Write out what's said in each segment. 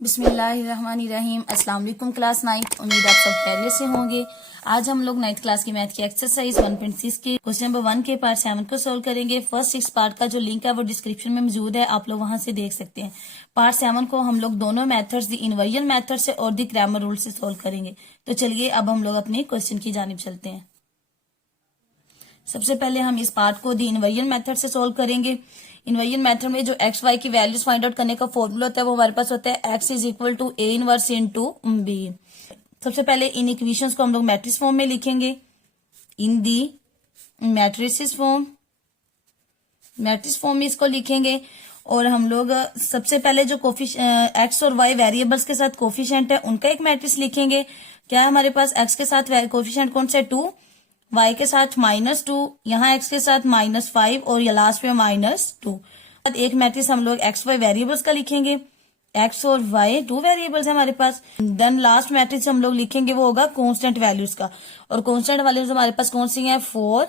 बिस्मिल्लाहिर्रहमानिर्रहीम। अस्सलाम वालेकुम क्लास 9। उम्मीद आप सब खैरियत से होंगे। आज हम लोग 9th क्लास की मैथ की एक्सरसाइज 1.6 के क्वेश्चन नंबर 1 के पार्ट 7 को सोल्व करेंगे। फर्स्ट 6 पार्ट का जो लिंक है वो डिस्क्रिप्शन में मौजूद है, आप लोग वहां से देख सकते हैं। पार्ट 7 को हम लोग दोनों मेथड्स, दी इनवर्जन मेथड से और दी ग्रामर रूल से सोल्व करेंगे। तो चलिए अब हम लोग अपने क्वेश्चन की जानिब चलते हैं। सबसे पहले हम इस पार्ट को दी इनवर्जन मेथड से सोल्व करेंगे। इनवर्जन मेथड में जो एक्स वाई की वैल्यूज फाइंड आउट करने का फॉर्मूला होता है वो हमारे पास होता है x is equal to a inverse into b. सबसे पहले इन इक्वेशंस को हम लोग मैट्रिक्स फॉर्म में लिखेंगे। इन दी मैट्रिसेस फॉर्म, मैट्रिक्स फॉर्म में इसको लिखेंगे। और हम लोग सबसे पहले जो एक्स और वाई वेरिएबल्स के साथ कोफिशिएंट है उनका एक मैट्रिक्स लिखेंगे। क्या है हमारे पास? एक्स के साथ कोफिशिएंट कौन सा है? 2, y के साथ -2, यहाँ x के साथ -5 और ये लास्ट में -2। एक मैट्रिक्स हम लोग एक्स वाई वेरिएबल्स का लिखेंगे। x और y 2 वेरिएबल्स है हमारे पास। देन लास्ट मैट्रिक्स हम लोग लिखेंगे वो होगा कांस्टेंट वैल्यूज का। और कांस्टेंट वैल्यूज हमारे पास कौन सी है? 4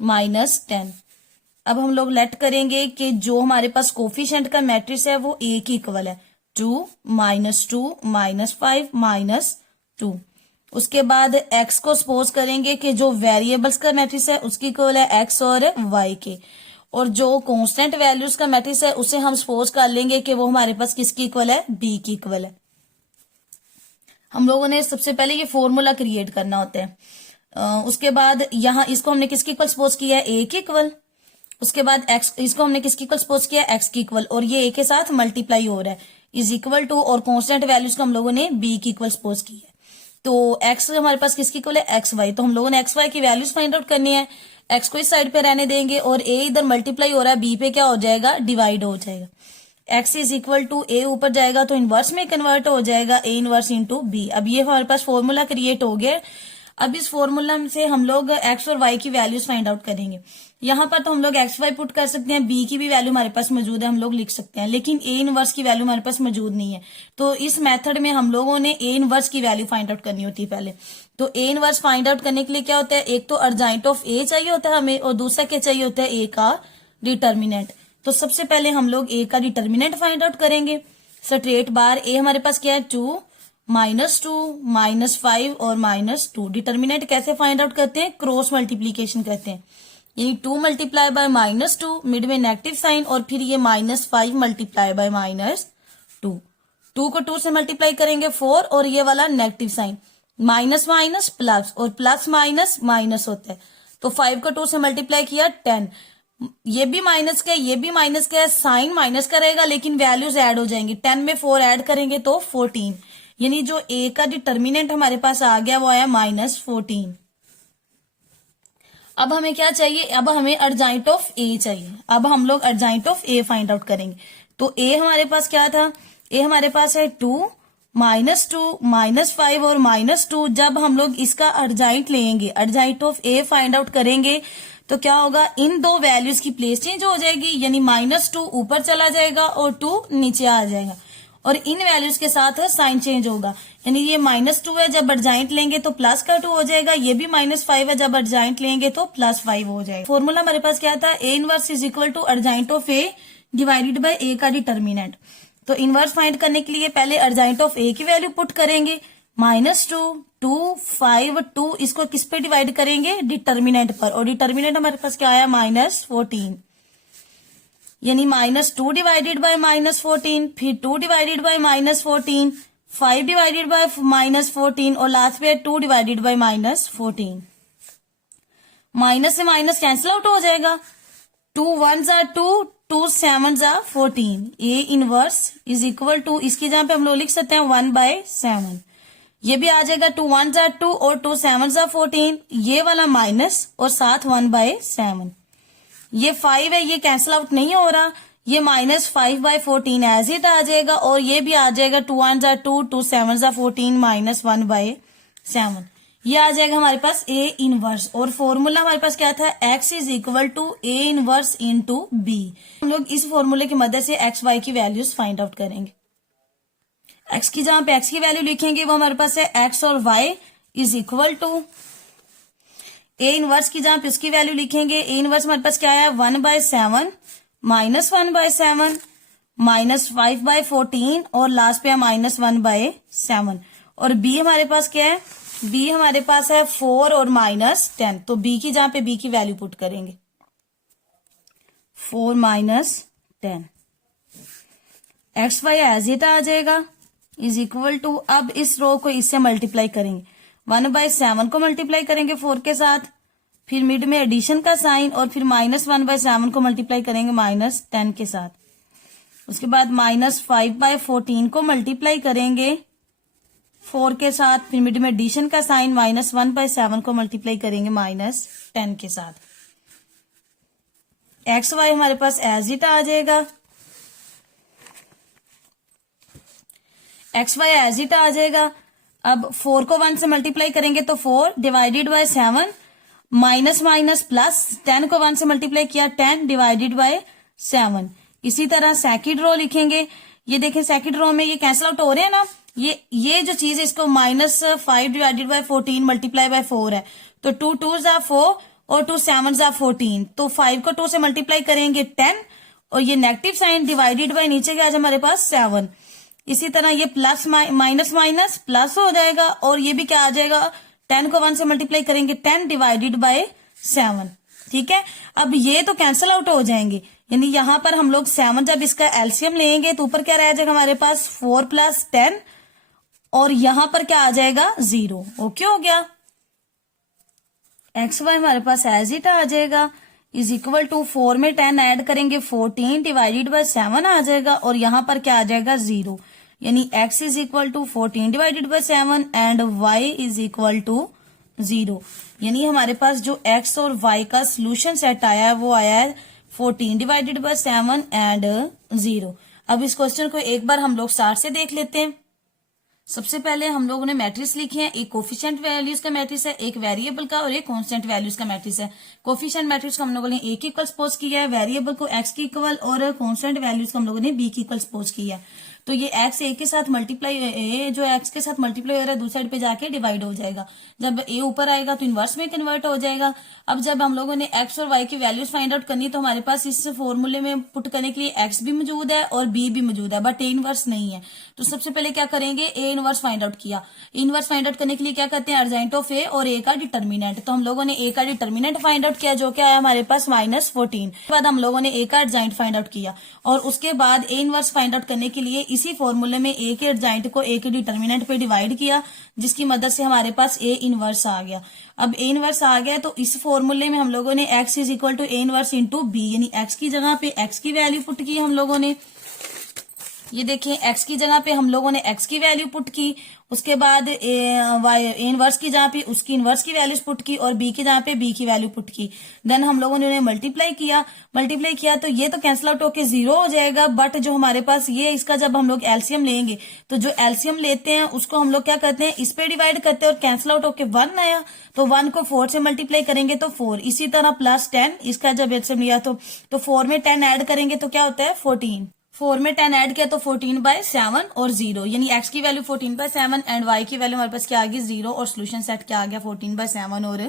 -10। अब हम लोग लेट करेंगे कि जो हमारे पास कोफिशिएंट का मैट्रिक्स है वो a की इक्वल है 2 -2 -5 -2। उसके बाद x को सपोज करेंगे कि जो वेरिएबल्स का मैट्रिक्स है उसकी इक्वल है x और y के। और जो कांस्टेंट वैल्यूज का मैट्रिक्स है उसे हम सपोज कर लेंगे कि वो हमारे पास किसकी इक्वल है? b की इक्वल है। हम लोगों ने सबसे पहले ये फॉर्मूला क्रिएट करना होता है। उसके बाद यहाँ इसको हमने किसकी इक्वल सपोज किया है? a की इक्वल। उसके बाद x इसको हमने किसकी इक्वल सपोज किया है? x की इक्वल। और ये a के साथ मल्टीप्लाई हो रहा है इज इक्वल टू, और कांस्टेंट वैल्यूज को हम लोगों ने b की इक्वल सपोज की है। तो x हमारे पास किसकी इक्वल है? X y. तो हम लोगों ने एक्स वाई की वैल्यूज फाइंड आउट करनी है। x को इस साइड पे रहने देंगे और a इधर मल्टीप्लाई हो रहा है, b पे क्या हो जाएगा? डिवाइड हो जाएगा। x is equal to a ऊपर जाएगा तो इनवर्स में कन्वर्ट हो जाएगा a इनवर्स इंटू b। अब ये हमारे पास फॉर्मूला क्रिएट हो गया। अब इस फॉर्मूला से हम लोग x और y की वैल्यूज फाइंड आउट करेंगे। यहाँ पर तो हम लोग एक्स वाई पुट कर सकते हैं, b की भी वैल्यू हमारे पास मौजूद है, हम लोग लिख सकते हैं। लेकिन a इनवर्स की वैल्यू हमारे पास मौजूद नहीं है। तो इस मेथड में हम लोगों ने a इनवर्स की वैल्यू फाइंड आउट करनी होती है पहले। तो a इनवर्स फाइंड आउट करने के लिए क्या होता है? एक तो अर्जाइंट ऑफ a चाहिए होता है हमें, और दूसरा क्या चाहिए होता है? a का डिटर्मिनेंट। तो सबसे पहले हम लोग a का डिटर्मिनेंट फाइंड आउट करेंगे। स्ट्रेट बार a हमारे पास क्या है? 2 -2 -5 और -2। डिटर्मिनेंट कैसे फाइंड आउट करते हैं? क्रॉस मल्टीप्लीकेशन करते हैं, यानी 2 मल्टीप्लाई बाय -2, मिड में नेगेटिव साइन, और फिर ये -5 मल्टीप्लाई बाय -2। 2 को 2 से मल्टीप्लाई करेंगे 4, और ये वाला negative sign minus minus plus, और प्लस माइनस माइनस होता है। तो 5 को 2 से मल्टीप्लाई किया 10। ये भी माइनस का है, ये भी माइनस का है, साइन माइनस का रहेगा लेकिन वैल्यूज ऐड हो जाएंगी। 10 में 4 ऐड करेंगे तो 14, यानी जो a का डिटर्मिनेंट हमारे पास आ गया वो आया -14। अब हमें क्या चाहिए? अब हमें अर्जाइंट ऑफ a चाहिए। अब हम लोग अर्जाइंट ऑफ a फाइंड आउट करेंगे। तो a हमारे पास क्या था? a हमारे पास है 2 -2 -5 और -2। जब हम लोग इसका अर्जाइंट लेंगे, अर्जाइंट ऑफ a फाइंड आउट करेंगे, तो क्या होगा? इन दो वैल्यूज की प्लेस चेंज हो जाएगी, यानी -2 ऊपर चला जाएगा और 2 नीचे आ जाएगा। और इन वैल्यूज के साथ साइन चेंज होगा, यानी ये -2 है, जब अर्जाइंट लेंगे तो प्लस का 2 हो जाएगा। ये भी -5 है, जब अर्जाइंट लेंगे तो +5 हो जाएगा। फॉर्मूला हमारे पास क्या था? a inverse is equal to adjoint of a divided by a का डिटर्मिनेंट। तो इनवर्स फाइंड करने के लिए पहले अर्जाइंट ऑफ a की वैल्यू पुट करेंगे। -2 2 5 2, इसको किस पे डिवाइड करेंगे? डिटर्मिनेंट पर। और डिटर्मिनेंट हमारे पास क्या आया? -14, यानी -2 डिवाइडेड बाय -14, फिर 2 डिवाइडेड बाय -14, 5 डिवाइडेड बाय -14, और लास्ट पे 2 डिवाइडेड बाय -14। माइनस से माइनस कैंसिल आउट हो जाएगा। 2 1 जा 2, 2 7 जा 14। A inverse is equal to, इसकी जगह पे हम लोग लिख सकते हैं 1/7। ये भी आ जाएगा 2 1 जा 2 और 2 7 जा 14, ये वाला माइनस और साथ 1/7। ये 5 है, ये कैंसिल आउट नहीं हो रहा, ये -5/14 एज इट आ जाएगा। और ये भी आ जाएगा 2 1 जा 2, 2 7 जा 14 -1/7। ये आ जाएगा हमारे पास a इनवर्स। और फॉर्मूला हमारे पास क्या था? x is equal to a inverse into b। हम लोग इस फॉर्मूले की मदद से x y की वैल्यूज फाइंड आउट करेंगे। x की जहां पे x की वैल्यू लिखेंगे वो हमारे पास है x और y is equal to, a inverse की जहां पे उसकी वैल्यू लिखेंगे, a इनवर्स हमारे पास क्या है? 1/7 -1/7 -5/14 और लास्ट पे है -1/7। और b हमारे पास क्या है, b हमारे पास है 4 और -10। तो b की जहां पे b की वैल्यू पुट करेंगे 4 -10, एक्स वाई एज इट आ जाएगा इज इक्वल टू, अब इस रो को इससे मल्टीप्लाई करेंगे 1/7 को मल्टीप्लाई करेंगे 4 के साथ, फिर मिड में एडिशन का साइन और फिर -1/7 को मल्टीप्लाई करेंगे -10 के साथ। उसके बाद -5/14 को मल्टीप्लाई करेंगे 4 के साथ, फिर मिड में एडिशन का साइन -1/7 को मल्टीप्लाई करेंगे -10 के साथ। एक्स वाई हमारे पास एज इट आ जाएगा, एक्स वाई एज इट आ जाएगा। अब 4 को 1 से मल्टीप्लाई करेंगे तो 4 divided by 7, minus minus plus, 10 को 1 से मल्टीप्लाई किया 10 डिवाइडेड बाय 7। इसी तरह सेकंड रो लिखेंगे, ये देखें सेकंड रो में ये कैंसिल आउट हो रहे हैं ना, ये जो चीज है इसको -5 डिवाइडेड बाय 14 मल्टीप्लाई बाय 4 है, तो 2 2 जा 4 और 2 7 जा 14, तो 5 को 2 से मल्टीप्लाई करेंगे 10 और ये नेगेटिव साइन डिवाइडेड बाय नीचे क्या आ हमारे पास 7। इसी तरह ये प्लस माइनस माइनस प्लस हो जाएगा और ये भी क्या आ जाएगा, 10 को 1 से मल्टीप्लाई करेंगे 10 डिवाइडेड बाय 7। ठीक है, अब ये तो कैंसिल आउट हो जाएंगे, यानी यहां पर हम लोग 7 जब इसका एलसीएम लेंगे तो ऊपर क्या रह जाएगा हमारे पास 4 + 10 और यहां पर क्या आ जाएगा 0। ओके हो गया, एक्स वाई हमारे पास एज इट आ जाएगा इज इक्वल टू 4 में 10 ऐड करेंगे 14 डिवाइडेड बाय 7 आ जाएगा और यहां पर क्या आ जाएगा 0, यानी x is equal to 14 divided by 7 and y is equal to 0। यानी हमारे पास जो x और y का सोल्यूशन सेट आया है वो आया है 14 डिवाइडेड बाय 7 एंड 0। अब इस क्वेश्चन को एक बार हम लोग स्टार्ट से देख लेते हैं। सबसे पहले हम लोगों ने मैट्रिक्स लिखे हैं, एक कोफिशिएंट वैल्यूज का मैट्रिक्स है, एक वेरिएबल का और एक कांस्टेंट वैल्यूज का मैट्रिक्स है। कोफिशिएंट मैट्रिक्स को हम लोगों ने a की इक्वल सपोज किया है, वेरिएबल को x की इक्वल और कांस्टेंट वैल्यूज को हम लोगों ने b की इक्वल सपोज किया है। तो ये x a के साथ मल्टीप्लाई, जो x के साथ मल्टीप्लाई हो रहा है दूसरी साइड पे जाके डिवाइड हो जाएगा, जब a ऊपर आएगा तो इनवर्स में कन्वर्ट हो जाएगा। अब जब हम लोगों ने x और y की वैल्यूज फाइंड आउट करनी तो हमारे पास इस फॉर्मूले में पुट करने के लिए x भी मौजूद है और b भी मौजूद है, बट a इनवर्स नहीं है। तो सबसे पहले क्या करेंगे, a इनवर्स फाइंड आउट किया। इनवर्स फाइंड आउट करने के लिए क्या करते हैं, अर्जेंट ऑफ a और a का डिटर्मिनेंट। तो हम लोगों ने a का डिटर्मिनेंट फाइंड आउट किया जो क्या आया हमारे पास -14। उसके बाद हम लोगों ने a का अर्जेंट फाइंड आउट किया और उसके बाद a इनवर्स फाइंड आउट करने के लिए इसी फॉर्मूले में a के अर्जेंट को a के डिटर्मिनेंट पे डिवाइड किया, जिसकी मदद से हमारे पास a इनवर्स आ गया। अब a इनवर्स आ गया तो इस फॉर्मूले में हम लोगों ने x is equal to a inverse into b, यानी x की जगह पे x की वैल्यू पुट की हम लोगों ने। ये देखिए x की जगह पे हम लोगों ने x की वैल्यू पुट की, उसके बाद a इनवर्स की जगह पे उसकी इनवर्स की वैल्यूज पुट की और b की जगह पे b की वैल्यू पुट की। देन हम लोगों ने उन्हें मल्टीप्लाई किया तो ये तो कैंसिल आउट होके 0 हो जाएगा, बट जो हमारे पास ये इसका जब हम लोग एलसीएम लेंगे तो जो एलसीएम लेते हैं उसको हम लोग क्या करते हैं, इस पे डिवाइड करते हैं और कैंसिल आउट होके 1 आया तो 1 को 4 से मल्टीप्लाई करेंगे तो 4। इसी तरह +10 इसका जब एलसीएम लिया तो 4 में 10 ऐड करेंगे तो क्या होता है 14। 4 में 10 ऐड किया तो 14/7 और 0, यानी x की वैल्यू 14/7 एंड y की वैल्यू हमारे पास क्या आ गई 0 और सोल्यूशन सेट क्या आ गया 14/7 और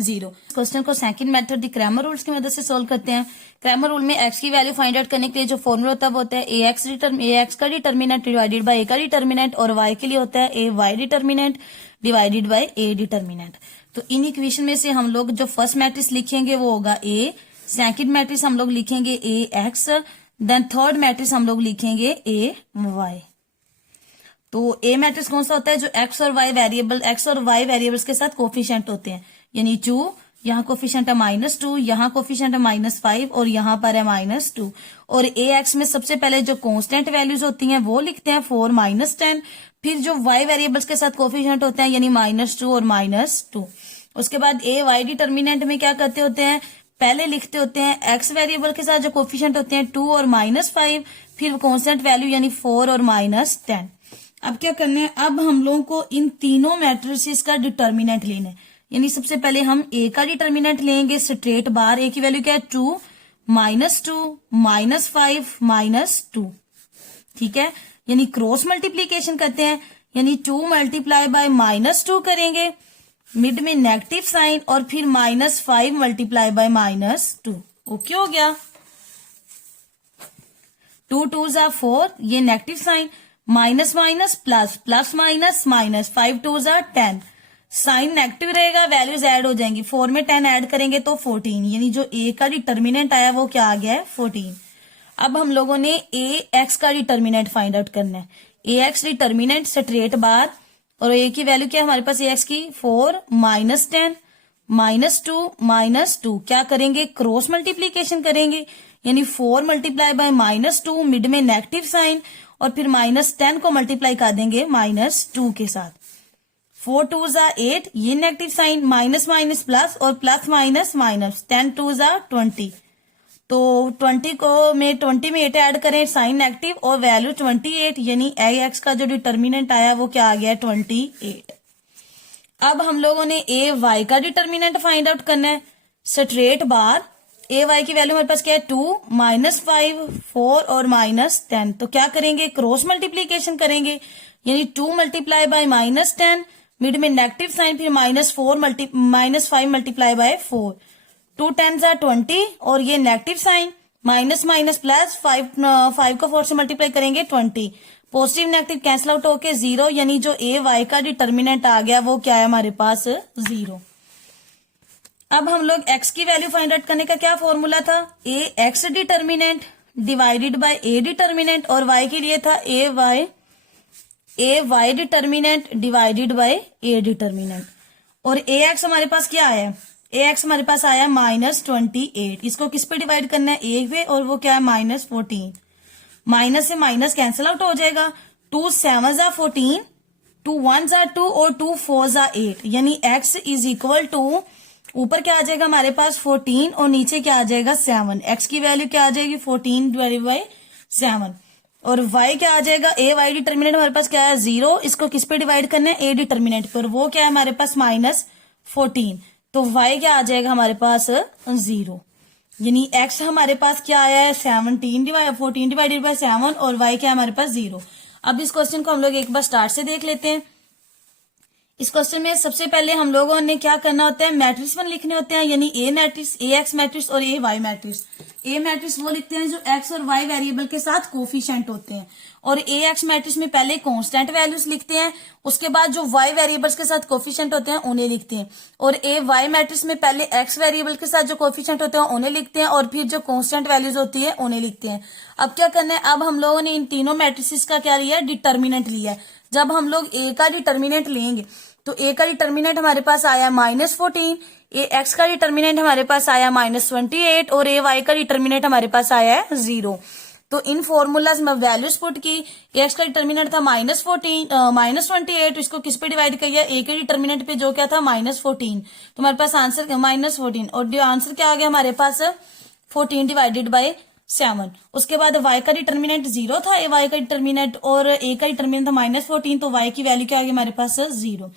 0। क्वेश्चन को सेकंड मेथड दी क्रैमर रूल्स की मदद से सोल्व करते हैं। क्रैमर रूल में x की वैल्यू फाइंड आउट करने के लिए जो फॉर्मूला होता है वो होता है ax का डिटर्मिनेंट डिवाइडेड बाय a का डिटर्मिनेंट और y के लिए होता है ay determinant divided by a determinant. तो इन इक्वेशन में से हम लोग जो फर्स्ट मैट्रिक्स लिखेंगे वो होगा a, सेकंड मैट्रिक्स हम लोग लिखेंगे ax, देन थर्ड मैट्रिक्स हम लोग लिखेंगे ए वाई। तो ए मैट्रिक्स कौन सा होता है, जो एक्स और वाई वेरिएबल्स के साथ कोफिशिएंट होते हैं, यानी 2, यहाँ कोफिशिएंट है -2, यहाँ कोफिशिएंट है -5 और यहाँ पर है -2। और ए एक्स में सबसे पहले जो कांस्टेंट वैल्यूज होती हैं वो लिखते हैं 4 -10, फिर जो वाई वेरिएबल्स के साथ कोफिशिएंट होते हैं यानी -2 और -2। उसके बाद ए वाई डिटर्मिनेंट में क्या करते होते हैं, पहले लिखते होते हैं एक्स वेरिएबल के साथ जो कोफिशिएंट होते हैं 2 और -5, फिर कांस्टेंट वैल्यू यानी 4 और -10। अब क्या करना है, अब हम लोगों को इन तीनों मैट्रिसेस का डिटर्मिनेंट लेना है, यानी सबसे पहले हम ए का डिटर्मिनेंट लेंगे स्ट्रेट बार। ए की वैल्यू क्या है 2 -2 -5 -2, ठीक है, यानी क्रॉस मल्टीप्लीकेशन करते हैं, यानी 2 मल्टीप्लाई बाय -2 करेंगे, मिड में नेगेटिव साइन और फिर -5 मल्टीप्लाई बाय -2। ओके हो गया। 2 2 जा 4, ये negative sign, minus minus plus, plus minus minus, 5 2 जा 10, साइन नेगेटिव रहेगा, वैल्यूज ऐड हो जाएंगी, 4 में 10 ऐड करेंगे तो 14, यानी जो ए का डिटर्मिनेंट आया वो क्या आ गया है 14। अब हम लोगों ने ए एक्स का डिटर्मिनेंट फाइंड आउट करना है। ए एक्स डिटर्मिनेंट स्ट्रेट बार, और ए की वैल्यू क्या है हमारे पास ए एक्स की 4 माइनस 10 माइनस 2 माइनस 2, क्या करेंगे क्रॉस मल्टीप्लीकेशन करेंगे, यानी 4 मल्टीप्लाई बाय माइनस 2, मिड में नेगेटिव साइन, और फिर माइनस 10 को मल्टीप्लाई कर देंगे माइनस 2 के साथ। 4 2 जा 8, ये negative sign, minus minus plus, और प्लस माइनस माइनस, 10 2 जा 20, तो 20 को में 20 में 8 ऐड करें, साइन नेगेटिव और वैल्यू 28, यानी ए एक्स का जो डिटर्मिनेंट आया वो क्या आ गया 28। अब हम लोगों ने ए वाई का डिटर्मिनेंट फाइंड आउट करना है। स्ट्रेट बार, ए वाई की वैल्यू हमारे पास क्या है 2 माइनस 5 4 और माइनस 10, तो क्या करेंगे क्रॉस मल्टीप्लीकेशन करेंगे, यानी 2 मल्टीप्लाई बाय माइनस 10, मिड में नेगेटिव साइन, फिर माइनस 5 मल्टीप्लाई बाय 4, 2 10 जा 20, और ये negative sign, minus minus plus, 5 को 4 से मल्टीप्लाई करेंगे 20, पॉजिटिव नेगेटिव कैंसिल आउट होके 0, यानी जो ए वाई का डिटर्मिनेंट आ गया वो क्या है हमारे पास 0। अब हम लोग एक्स की वैल्यू फाइंड आउट करने का क्या फॉर्मूला था, A X determinant divided by A determinant, और वाई के लिए था A Y determinant divided by A determinant, और ए एक्स हमारे पास क्या आया, ए एक्स हमारे पास आया माइनस 28, इसको किस पे डिवाइड करना है ए पे, और वो क्या है माइनस 14, माइनस से माइनस कैंसिल आउट हो जाएगा, 2 7 जा 14, 2 1 जा 2 और 2 4 जा 8, यानी x इज इक्वल टू ऊपर क्या आ जाएगा हमारे पास 14 और नीचे क्या आ जाएगा 7, x की वैल्यू क्या आ जाएगी 14 डिवाइडेड बाय 7, और y क्या आ जाएगा, ए वाई डिटर्मिनेंट हमारे पास क्या है 0, इसको किस पे डिवाइड करना है ए डिटर्मिनेंट पर, वो क्या है हमारे पास माइनस 14, तो y क्या आ जाएगा हमारे पास 0, यानी x हमारे पास क्या आया है 14 डिवाइडेड बाय 7, और y क्या है हमारे पास 0। अब इस क्वेश्चन को हम लोग एक बार स्टार्ट से देख लेते हैं। इस क्वेश्चन में सबसे पहले हम लोगों ने क्या करना होता है, मैट्रिक्स वन लिखने होते हैं, यानी ए मैट्रिक्स, ए एक्स मैट्रिक्स और ए वाई मैट्रिक्स। ए मैट्रिक्स वो लिखते हैं जो एक्स और वाई वेरिएबल के साथ कोफिशिएंट होते हैं, और ए एक्स मैट्रिक्स में पहले कांस्टेंट वैल्यूज लिखते हैं, उसके बाद जो वाई वेरिएबल्स के साथ कोफिशिएंट होते हैं उन्हें लिखते हैं, और ए वाई मैट्रिक्स में पहले एक्स वेरिएबल के साथ जो कोफिशिएंट होते हैं उन्हें लिखते हैं, और फिर जो कांस्टेंट वैल्यूज होती है उन्हें लिखते हैं। अब क्या करना है, अब हम लोगों ने इन तीनों मैट्रिक्स का क्या लिया, डिटर्मिनेंट लिया है। जब हम लोग ए का डिटर्मिनेंट लेंगे तो ए का डिटर्मिनेंट हमारे पास आया -14, ए एक्स का डिटर्मिनेंट हमारे पास आया -28, और ए वाई का डिटर्मिनेंट हमारे पास आया है 0। तो इन फॉर्मूलाज में वैल्यूज पुट की, ए एक्स का डिटर्मिनेंट था -28, इसको किस पे डिवाइड किया, ए के डिटर्मिनेंट पे जो क्या था -14, तो हमारे पास आंसर -14, और जो आंसर क्या आ गया हमारे पास 14 डिवाइडेड बाय 7। उसके बाद y का डिटर्मिनेंट 0 था, ए वाई का डिटर्मिनेंट, और ए का डिटर्मिनेंट था -14, तो y की वैल्यू क्या आ गई हमारे पास 0।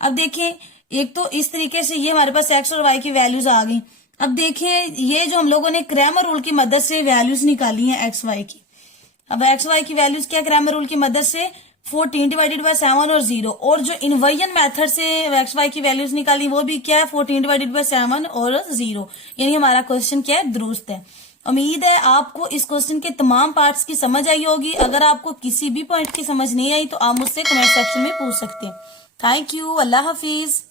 अब देखिए, एक तो इस तरीके से ये हमारे पास x और y की वैल्यूज आ गई। अब देखिए, ये जो हम लोगों ने क्रैमर रूल की मदद से वैल्यूज निकाली हैं x y की। अब x y की वैल्यूज क्या, क्रैमर रूल की मदद से 14 डिवाइडेड बाय 7 और 0, और जो इन्वर्जन मेथड से एक्स वाई की वैल्यूज निकाली वो भी क्या है 14 डिवाइडेड बाय 7 और 0, यानी हमारा क्वेश्चन क्या है, दुरुस्त है। उम्मीद है आपको इस क्वेश्चन के तमाम पार्ट्स की समझ आई होगी। अगर आपको किसी भी पॉइंट की समझ नहीं आई तो आप मुझसे कमेंट सेक्शन में पूछ सकते हैं। Thank you, Allah Hafiz.